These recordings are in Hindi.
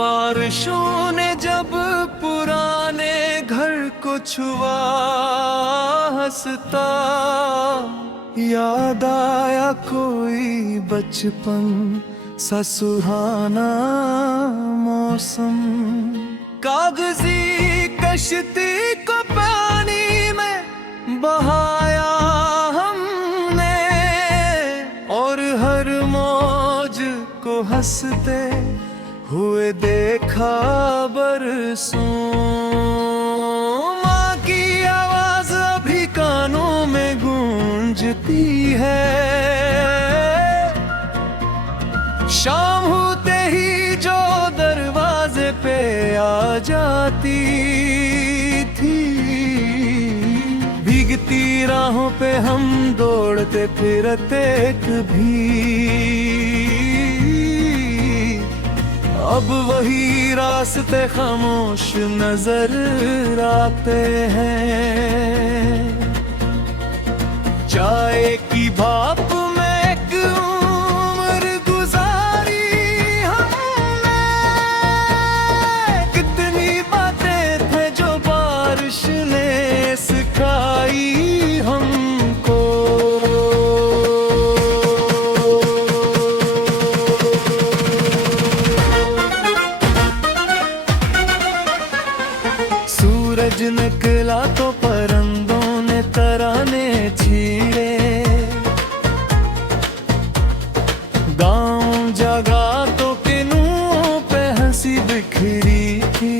बारिशों ने जब पुराने घर को छुआ हंसता, याद आया कोई बचपन सा सुहाना मौसम। कागजी कश्ती को पानी में बहाया हमने, और हर मौज को हंसते हुए देखा बरसों। माँ की आवाज अभी कानों में गूंजती है, शाम होते ही जो दरवाजे पे आ जाती थी। भीगती राहों पे हम दौड़ते फिरते कभी, अब वही रास्ते खामोश नजर आते हैं। चाय की भाप में एक उम्र गुजारी हमने, कितनी बातें थे जो बारिश ने सिखाई हमको। सूरज निकला तो परिंदों ने तराने छीड़े, गांव जगा तो किनुओं पे हंसी बिखरी थी।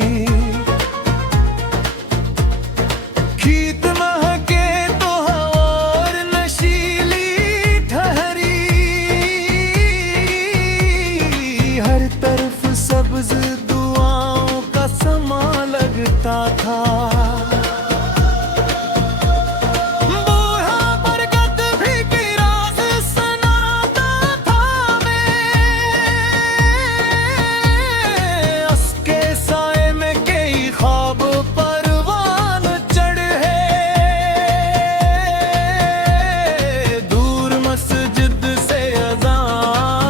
खेत महके तो हवा और नशीली ठहरी, हर तरफ सब्ज दुआओं का समा लगता था। बूढ़ा बरगद भी की राज सुनाता था मैं, उसके साए में कई ख्वाब परवान चढ़े। दूर मस्जिद से अज़ान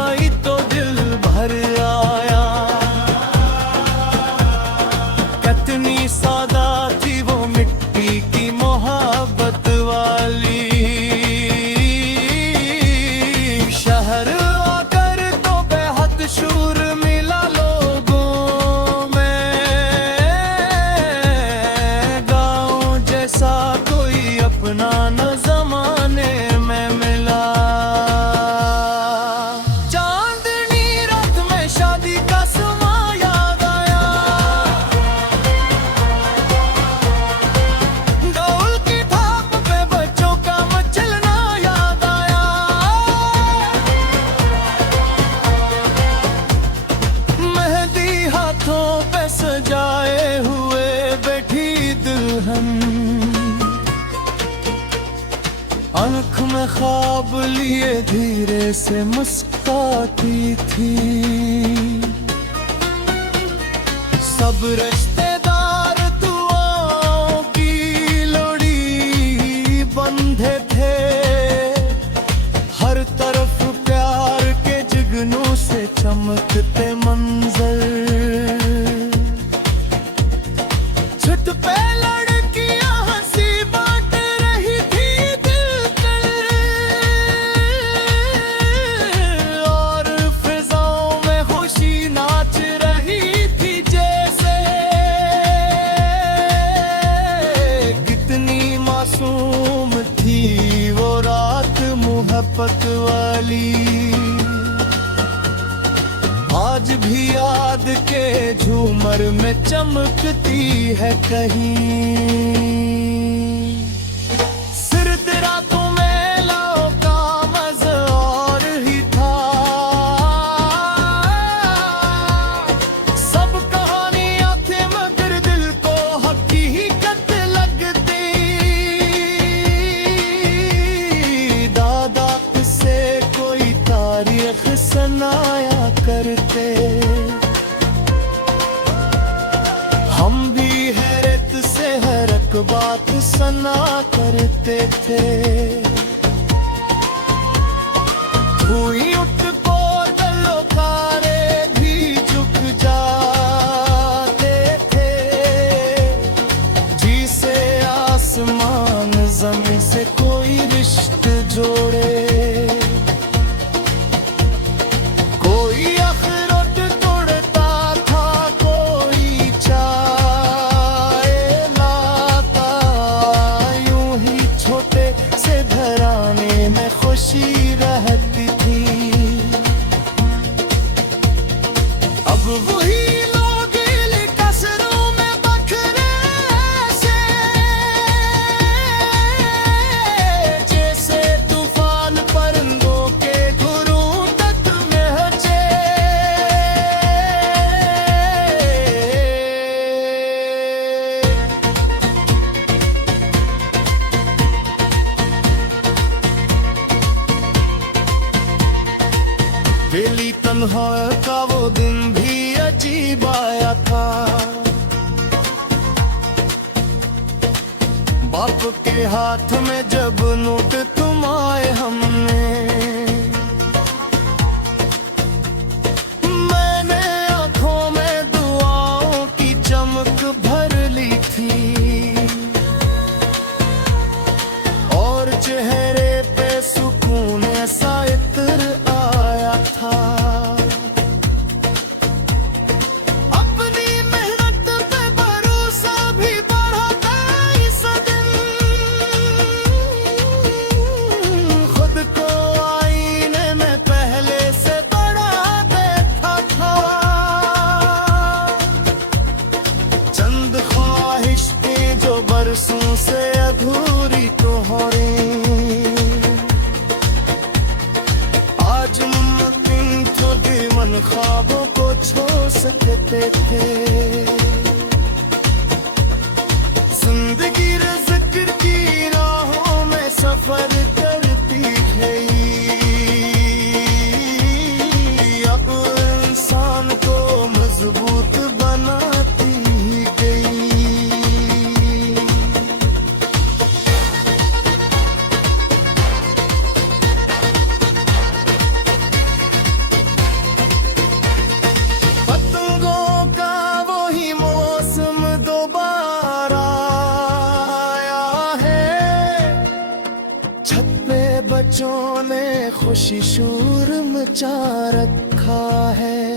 आई तो दिल भर आया, कितनी सादा थी वो मिट्टी की मोहब्बत वाली। शहर आकर तो बेहद शूर मिला लोगों में, गाँव जैसा कोई अपना न जमाने में मिला। चांदनी रात में शादी का समा याद आया, ढोल की थाप पे बच्चों का मचलना याद आया। मेहंदी हाथों पे सजाए हुए बैठी दुल्हन, आँख में ख्वाब लिए धीरे से मुस्कुराती थी। सब रिश्तेदार दुआओं की लोड़ी बंधे थे, हर तरफ प्यार के जुगनू से चमकते मंजर। छत पे लड़कियां हंसी बांट रही थी दिलकर, और फिजाओं में खुशी नाच रही थी जैसे। कितनी मासूम थी वो रात मोहब्बत वाली, आज भी याद के झूमर में चमकती है कहीं। सिर्फ रातों में लाओ का मज़ा और ही था, सब कहानियां थी मगर दिल को हकीकत लगती। दादा किससे कोई तारीख सुनाया करते, हम भी हैरत से हर एक बात सुना करते थे। हुई उठ को दलोकारे भी झुक जा जमीन से कोई रिश्ते जोड़े, कोई अखरोट तोड़ता था, कोई चाय लाता, यूं ही छोटे से घराने में खुशी रहती थी। अब वही लोग कसरों में बखरे से, जैसे तूफान परिंदों के घुरूटत महके। बेली तन्हा का वो दिन भी अजीब आया था, बाप के हाथ में जब नोट तुम आए हमने, मैंने आंखों में दुआओं की चमक भर ली थी, और चेहरे पे सुकून ऐसा इतर आया था। अपनी मेहनत पे भरोसा भी बढ़ा था इस दिन, खुद को आईने में पहले से बड़ा देखा था। चंद ख्वाहिश थी जो बरसों से अधूरी तो हो रही, आज मुमकिन थोड़ी मन ख्वाबों को छोड़ सकते थे। जिंदगी रिज़्क़ की राहों में सफर करती गई, अब इंसान को मजबूत बनाती गई। पतंगों का वही मौसम दोबारा आया है, छत पे बच्चों ने खुशी शोर मचा रखा है।